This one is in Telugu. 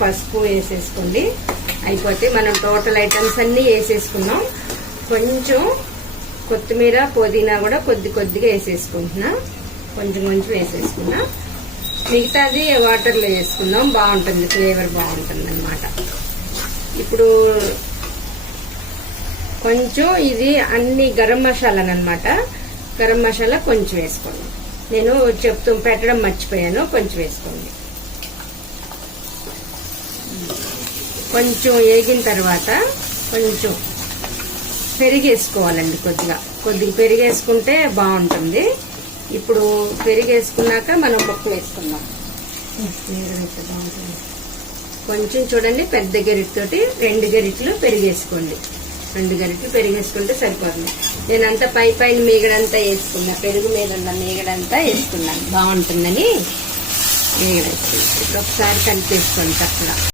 పసుపు వేసేసుకోండి. అయిపోతే మనం టోటల్ ఐటమ్స్ అన్ని వేసేసుకున్నాం. కొంచెం కొత్తిమీర పుదీనా కూడా కొద్దిగా వేసేసుకుంటున్నా. కొంచెం వేసేసుకున్నా. మిగతాది వాటర్లో వేసుకుందాం, బాగుంటుంది, ఫ్లేవర్ బాగుంటుంది అన్నమాట. ఇప్పుడు కొంచెం ఇది అన్ని గరం మసాలానమాట. గరం మసాలా కొంచెం వేసుకోండి. నేను పెట్టడం మర్చిపోయాను, కొంచెం వేసుకోండి. కొంచెం వేగిన తర్వాత కొంచెం పెరిగేసుకోవాలండి. కొద్దిగా పెరిగేసుకుంటే బాగుంటుంది. ఇప్పుడు పెరిగేసుకున్నాక మనం ముక్కలు వేసుకుందాం. బాగుంటుంది. కొంచెం చూడండి, పెద్ద గరిటెతోటి 2 గరిటెలు పెరిగేసుకోండి. 2 గరిటెలు పెరిగేసుకుంటే సరిపోతుంది. నేనంతా పైన మీగడంతా వేసుకున్నా, పెరుగు మీద ఉన్న మీగడంతా వేసుకున్నాను, బాగుంటుందని మీగడేసి ఇప్పుడు ఒకసారి కలిపేసుకోండి చక్కగా.